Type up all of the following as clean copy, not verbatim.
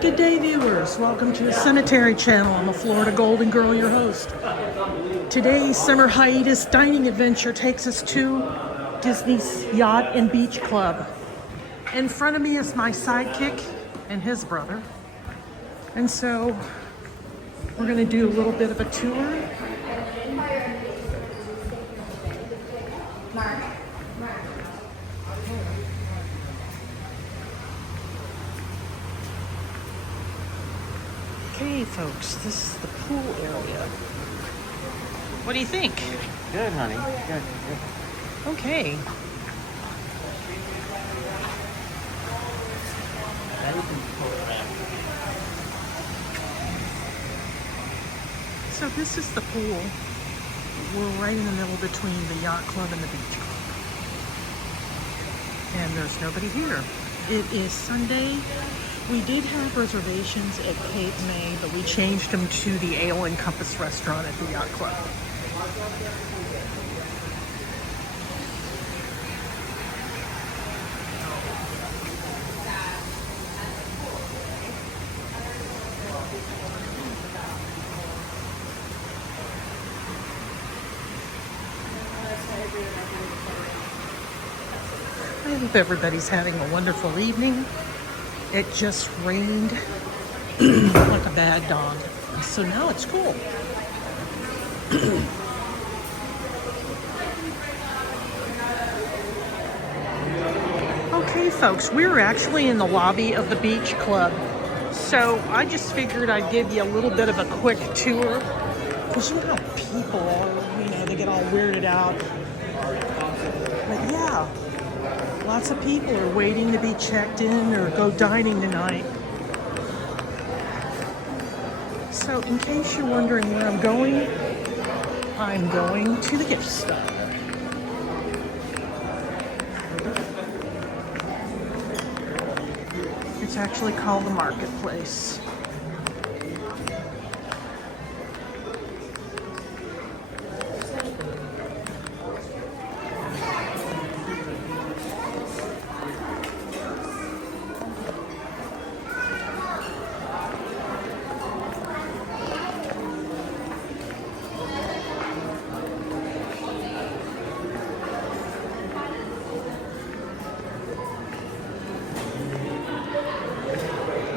Good day, viewers. Welcome to the Cemetery Channel. I'm a Florida Golden Girl, your host. Today's summer hiatus dining adventure takes us to Disney's Yacht and Beach Club. In front of me is my sidekick and his brother. And so we're going to do a little bit of a tour. Okay, folks, this is the pool area. What do you think? Good, honey. Good. Okay. So this is the pool. We're right in the middle between the Yacht Club and the Beach Club. And there's nobody here. It is Sunday. We did have reservations at Cape May, but we changed them to the Ale and Compass restaurant at the Yacht Club. I hope everybody's having a wonderful evening. It just rained like a bad dog. So now it's cool. Okay, folks, we're actually in the lobby of the Beach Club. So I just figured I'd give you a little bit of a quick tour. Because you know how people are, they get all weirded out. But yeah. Lots of people are waiting to be checked in or go dining tonight. So in case you're wondering where I'm going to the gift store. It's actually called the Marketplace.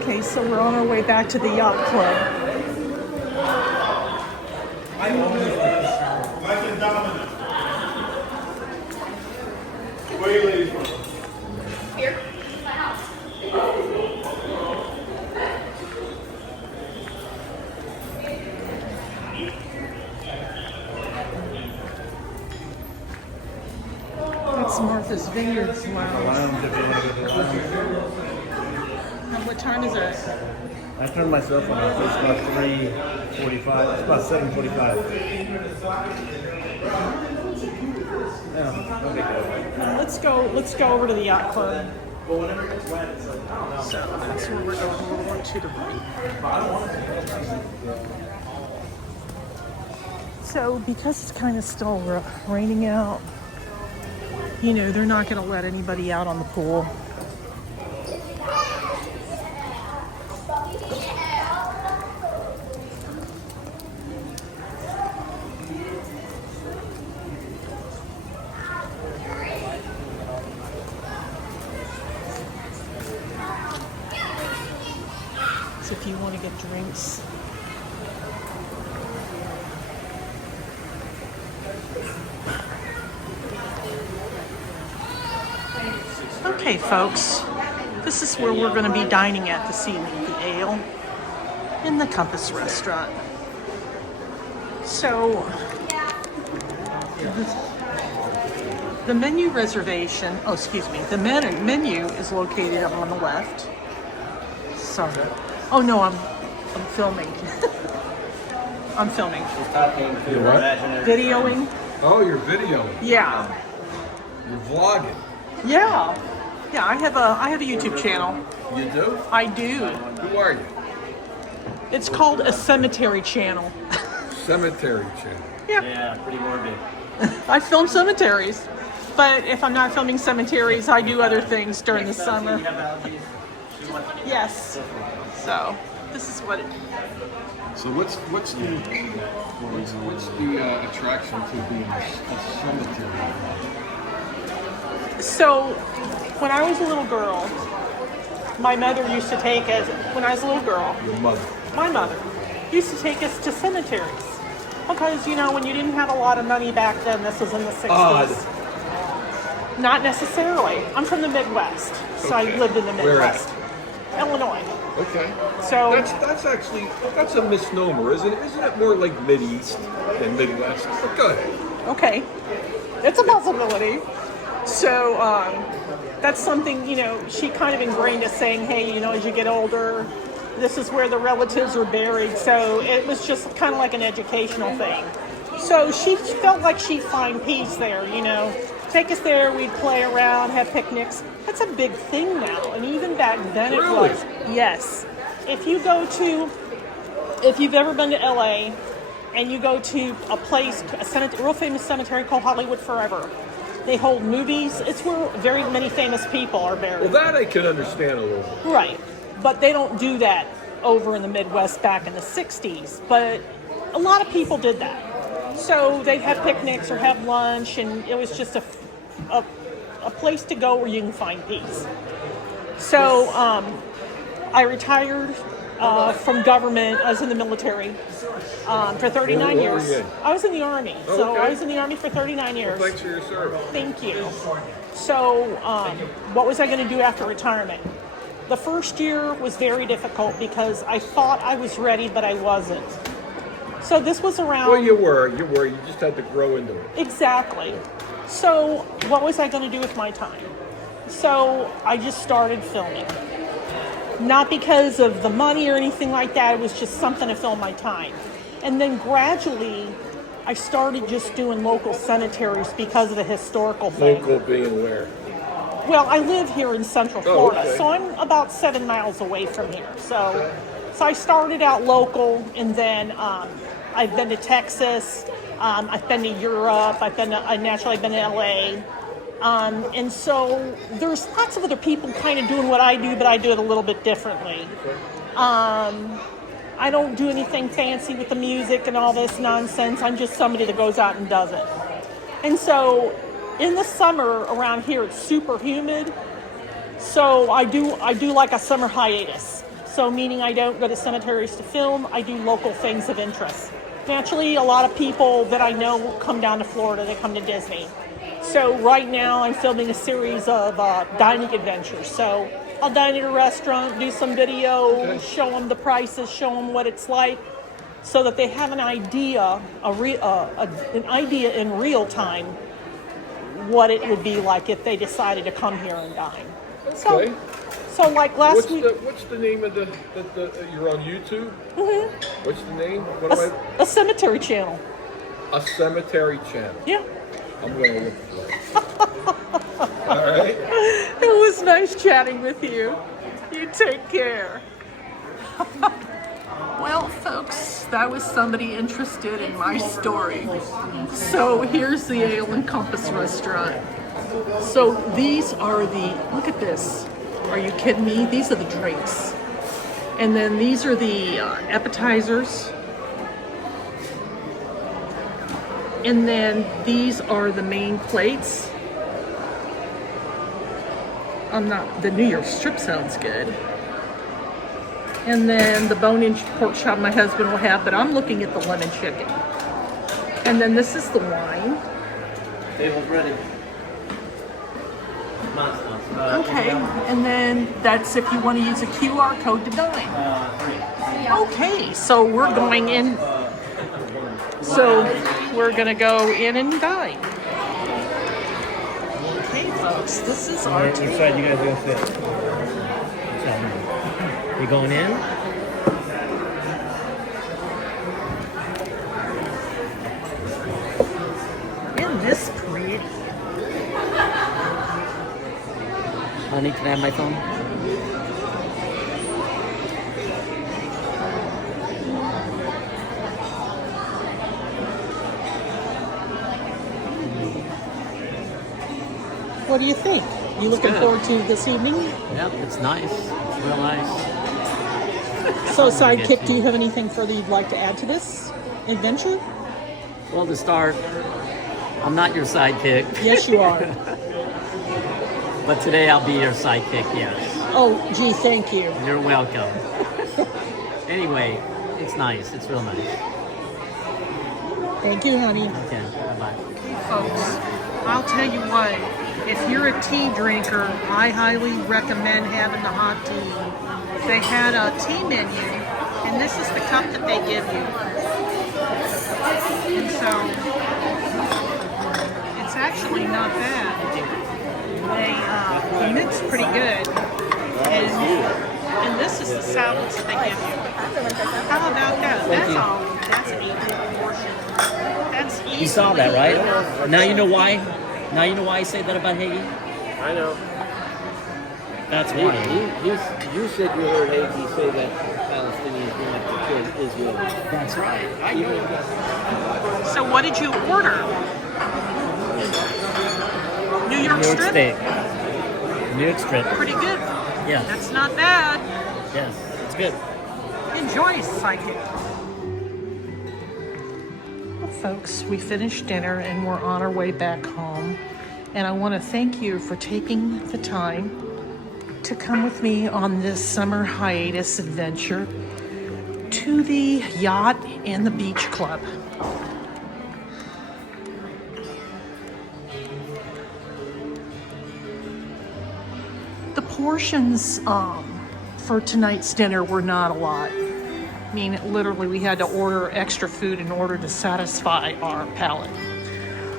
Okay, so we're on our way back to the Yacht Club. Where are you ladies from? Here. My house. That's Martha's Vineyards Lounge. And what time is it? I turned my cell phone off. It's about 3:45. It's about 7:45. Yeah, no big deal. Let's go over to the Yacht Club. Well, whenever it gets wet, it's like, I don't know. So that's where we're going. We're going to the right. So because it's kind of still raining out, they're not going to let anybody out on the pool. So if you want to get drinks, okay, folks, this is where we're going to be dining at this evening, the Ale in the Compass restaurant. So the menu reservation, the menu is located up on the left. Sorry. Oh no, I'm filming. I'm filming. You're what? Videoing. Oh, you're videoing. Yeah. You're vlogging. Yeah. Yeah, I have a YouTube channel. You do? I do. Who are you? It's called a Cemetery Channel. Cemetery Channel. Yeah, pretty morbid. I film cemeteries. But if I'm not filming cemeteries, I do other things during the summer. Yes. So this is what it. So what's the attraction to being a cemetery? So when I was a little girl, my mother used to take us. When I was a little girl, Your mother. my mother used to take us to cemeteries because when you didn't have a lot of money back then. This was in the 60s. Odd. Not necessarily. I'm from the Midwest, so I Okay. lived in the Where at? Midwest, Illinois. Okay. So That's actually a misnomer, isn't it? Isn't it more like Mideast than Midwest? But go ahead. okay, it's a possibility. So that's something she kind of ingrained us saying, hey, as you get older, this is where the relatives are buried. So it was just kind of like an educational thing. So she felt like she'd find peace there. Take us there, we'd play around, have picnics. That's a big thing now, and even back then it Really? was. Yes. If you've ever been to LA and you go to a real famous cemetery called Hollywood Forever, they hold movies. It's where very many famous people are buried. Well, that I can understand a little bit. Right. But they don't do that over in the Midwest back in the 60s. But a lot of people did that. So they'd have picnics or have lunch, and it was just a place to go where you can find peace. So I retired from government. I was in the military for 39 What were years. you in? I was in the Army. So okay. I was in the Army for 39 years. Thanks for your service. Thank you. So what was I going to do after retirement? The first year was very difficult because I thought I was ready, but I wasn't. So this was around... Well, you were. You just had to grow into it. Exactly. So what was I going to do with my time? So I just started filming. Not because of the money or anything like that. It was just something to fill my time. And then gradually, I started just doing local cemeteries because of the historical thing. Local being where? Well, I live here in Central Florida, okay. so I'm about 7 miles away from here. So I started out local, and then I've been to Texas, I've been to Europe, I've been to LA. And so there's lots of other people kind of doing what I do, but I do it a little bit differently. I don't do anything fancy with the music and all this nonsense. I'm just somebody that goes out and does it. And so in the summer around here, it's super humid. So I do like a summer hiatus. So meaning I don't go to cemeteries to film. I do local things of interest. Naturally, a lot of people that I know come down to Florida. They come to Disney. So right now I'm filming a series of dining adventures. So I'll dine at a restaurant, do some video, show them the prices, show them what it's like, so that they have an idea, an idea in real time what it would be like if they decided to come here and dine. Okay. So like last week, What's the name of the you're on YouTube? Mm-hmm. What's the name? a cemetery channel. A cemetery channel. Yeah. I'm gonna look for that. All right. It was nice chatting with you. You take care. Well, folks, that was somebody interested in my story. So here's the Ale and Compass restaurant. So these are look at this. Are you kidding me? These are the drinks. And then these are the appetizers. And then these are the main plates. The New York strip sounds good. And then the bone-in pork chop my husband will have, but I'm looking at the lemon chicken. And then this is the wine. Table's ready. Okay, and then that's if you want to use a QR code to dine. Okay, so we're going in. So we're gonna go in and dine. Okay, folks, this is our Which side you guys gonna sit? You going in? Isn't this pretty? Honey, can I have my phone? What do you think? You looking good. forward to this evening? Yep, it's nice. It's real nice. So, Something to Sidekick, get do you to. have anything further you'd like to add to this adventure? Well, to start, I'm not your sidekick, Yes, you are. but today I'll be your sidekick, yes. Oh, gee, thank you. You're welcome. Anyway, it's nice. It's real nice. Thank you, honey. Okay, bye-bye. Folks, I'll tell you what, if you're a tea drinker, I highly recommend having the hot tea. They had a tea menu, and this is the cup that they give you. And so, it's actually not bad. The mix pretty good. And this is the salads that they give you. How about that? That's all. That's an equal portion. That's easily. You saw that, right? Now you know why? Now you know why I say that about Hagee? I know. That's why. You said you heard Haiti say that Palestinians want to kill Israel. That's right. I know. So what did you order? New York New York strip? steak. New York strip. Pretty good. Yeah. That's not bad. Yes. It's good. Enjoy, Psychic. Well, folks, we finished dinner and we're on our way back home. And I want to thank you for taking the time to come with me on this summer hiatus adventure to the Yacht and the Beach Club. The portions for tonight's dinner were not a lot. I mean, literally, we had to order extra food in order to satisfy our palate.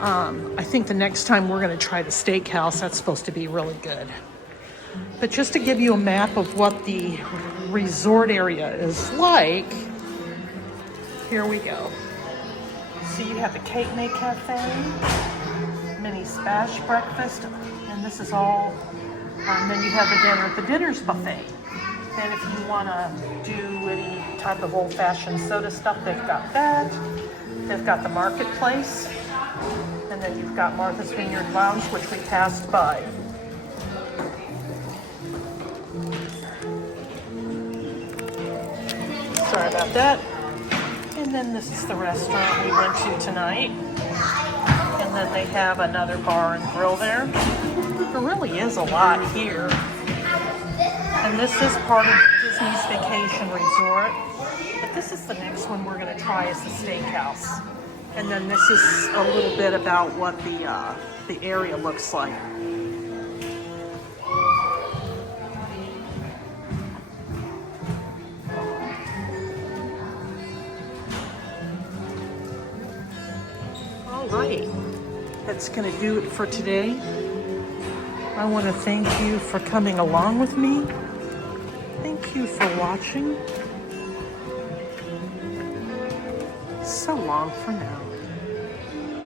I think the next time we're going to try the steakhouse. That's supposed to be really good. But just to give you a map of what the resort area is like, here we go. So you have the Cake May Cafe, mini smash breakfast, and this is all. And then you have the dinner. The dinner's buffet. And if you want to do any type of old-fashioned soda stuff, they've got that. They've got the marketplace. And then you've got Martha's Vineyard Lounge, which we passed by. Sorry about that. And then this is the restaurant we went to tonight. And then they have another bar and grill there. There really is a lot here. And this is part of Disney's Vacation Resort. But this is the next one we're going to try is the steakhouse. And then this is a little bit about what the area looks like. All right, that's going to do it for today. I want to thank you for coming along with me. Thank you for watching. So long for now.